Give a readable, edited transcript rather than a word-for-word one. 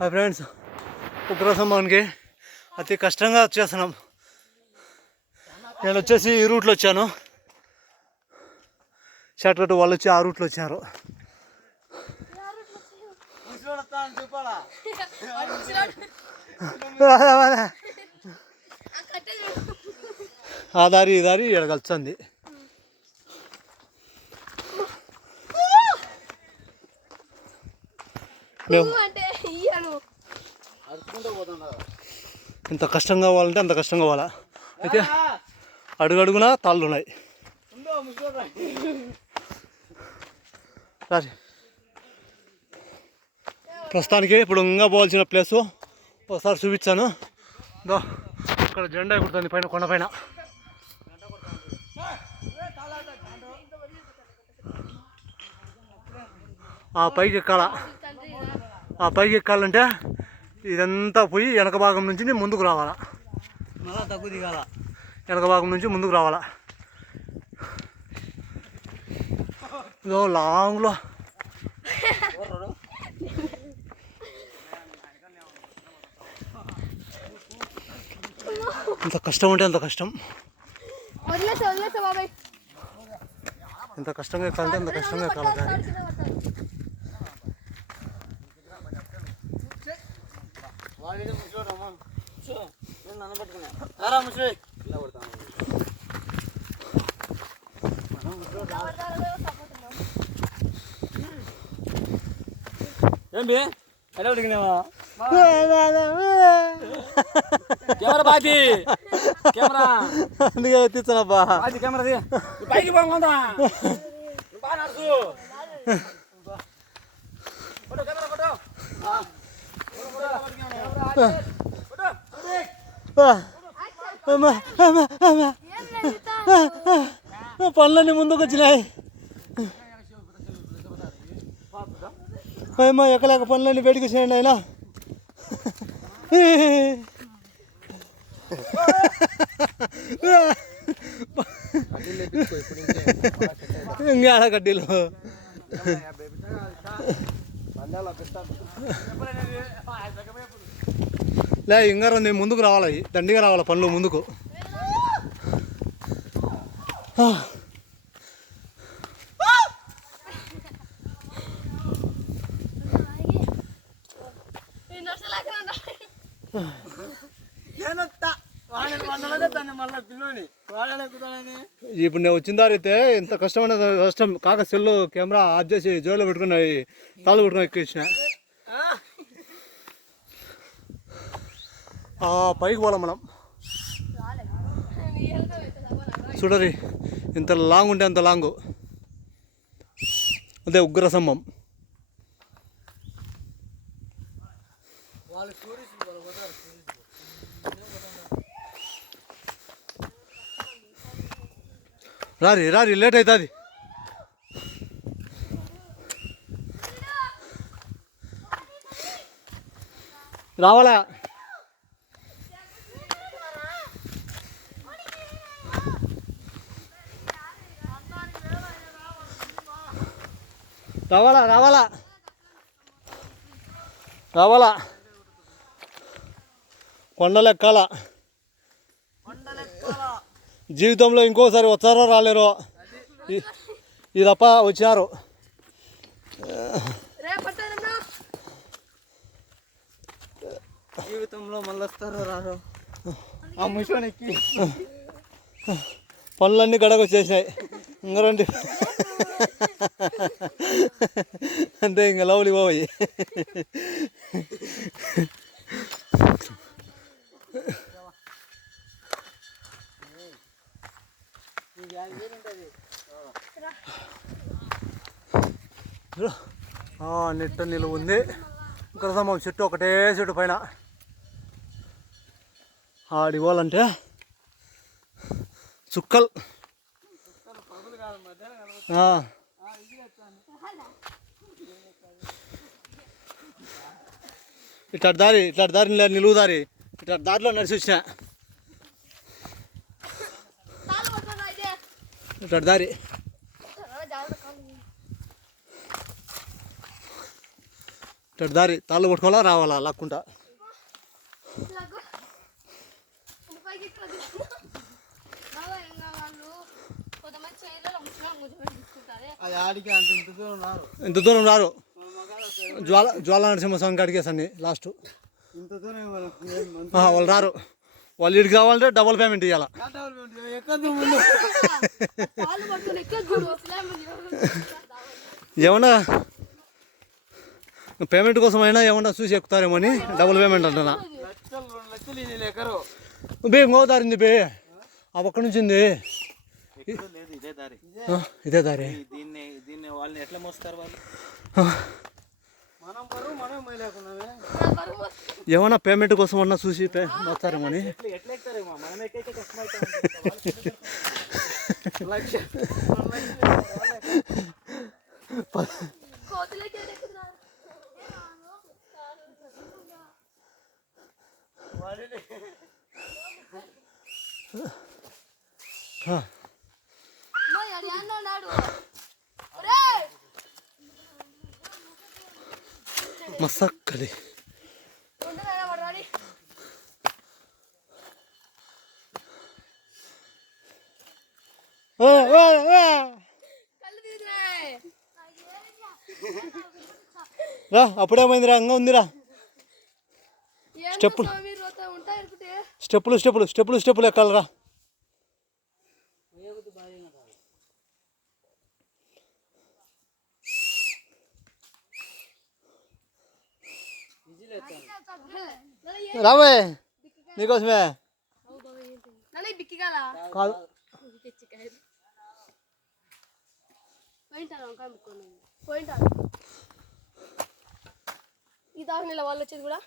Hi friends, ఉగ్రసంభానికి అతి కష్టంగా వచ్చేస్తున్నాం. నేను వచ్చేసి ఈ రూట్లో వచ్చాను, షార్ట్ కట్ వాళ్ళు వచ్చి ఆ రూట్లో వచ్చారు. ఆ దారి ఈ దారి ఇక్కడ కలిసింది. ఎంత కష్టంగా కావాలంటే అంత కష్టంగా కావాలా. అయితే అడుగడుగున తాళ్ళు ఉన్నాయి. ప్రస్తుతానికి ఇప్పుడు ఇంకా పోవాల్సిన ప్లేసు ఒకసారి చూపించాను. ఇక్కడ జెండా ఎగురుతుంది పైన కొండపైన. ఆ పైకి ఎక్కాలంటే ఇదంతా పోయి వెనక భాగం నుంచి ముందుకు రావాలా, మళ్ళా తగ్గు దిగాల. వెనక భాగం నుంచి ముందుకు రావాలా. ఇదో లాంగ్లో ఎంత కష్టం అంటే అంత కష్టం. ఎంత కష్టంగా ఎక్కాలంటే అంత కష్టంగా ఎక్కాలి. ఏమి ఎలా ఉడికినావా? కెమెరా బాజీ, కెమెరా అందుకే ఎత్తిచ్చానబ్బా. బాజీ కెమెరాది పైకి పోకుండా బాగా నడుచు. పనులన్నీ ముందుకు వచ్చినాయి. ఏమో ఎక్కలేక పనులన్నీ బయటకు వచ్చినాయండి ఆయన. ఇంకా కడ్డీలు లే, ఇంకా రెండు ముందుకు రావాలి, దండిగా రావాలి పనులు ముందుకు. ఇప్పుడు నేను వచ్చిన దారి అయితే ఎంత కష్టమైన కష్టం కాక సెల్లు కెమెరా ఆఫ్ చేసి జోలో పెట్టుకున్నాయి, తాళ్ళు పెట్టుకుని ఎక్కించిన. పైకి పోలాం మనం. చూడరి ఎంత లాంగ్ ఉంటే అంత లాంగు. అదే ఉగ్రసంభం. రారి లేట్ అవుతుంది. రావాలా? రావాలా కొండలెక్కాల. జీవితంలో ఇంకోసారి వచ్చారో రాలేరో, ఇది తప్ప వచ్చారు. జీవితంలో మళ్ళీ వస్తారో రారో ఆ ముషోనికి. పనులన్నీ గడకొచ్చేసినాయి. ఇంకా రండి అంటే ఇంకా లవ్లీ పోయి. నెట్ట నిలువ ఉంది. ఇక్కడ చెట్టు ఒకటే చెట్టు పైన ఆడి పోవాలంటే చుక్కలు. ఇట్లాంటి దారి నిలువు దారి, ఇట్లాంటి దారిలో నడిచి వచ్చిన. ఇట్లాంటి దారి ఇటు దారి తాళ్ళు కొట్టుకోవాలా రావాలా లాక్కుంటా. ఇంత దూరం రారు. జ్వాల నరసింహస్వామి కాడికి అన్ని లాస్ట్. వాళ్ళు రారు. వాళ్ళు ఇడికి కావాలంటే డబుల్ పేమెంట్ ఇవ్వాలా. ఏమన్నా పేమెంట్ కోసం అయినా ఏమన్నా చూసి ఎక్కుతారేమో అని డబుల్ పేమెంట్ అంటున్నా. బే ఇంకోదారింది బే ఆ పక్క నుంచి ఉంది. ఇదే దారి. వాళ్ళని ఎట్లా మోస్తారు వాళ్ళు? ఏమన్నా పేమెంట్ కోసం అన్నా చూసి మోస్తారేమో అని. మస్తక్కది రా. అప్పుడేమైందిరా? ఇంకా ఉందిరా. స్టెప్పులు స్టెప్పులు స్టెప్పులు స్టెప్పులు స్టెప్పులు ఎక్కాలరా. రాబోయ్ నీకోసమే కాదు. ఈ దాని వాళ్ళు వచ్చేది కూడా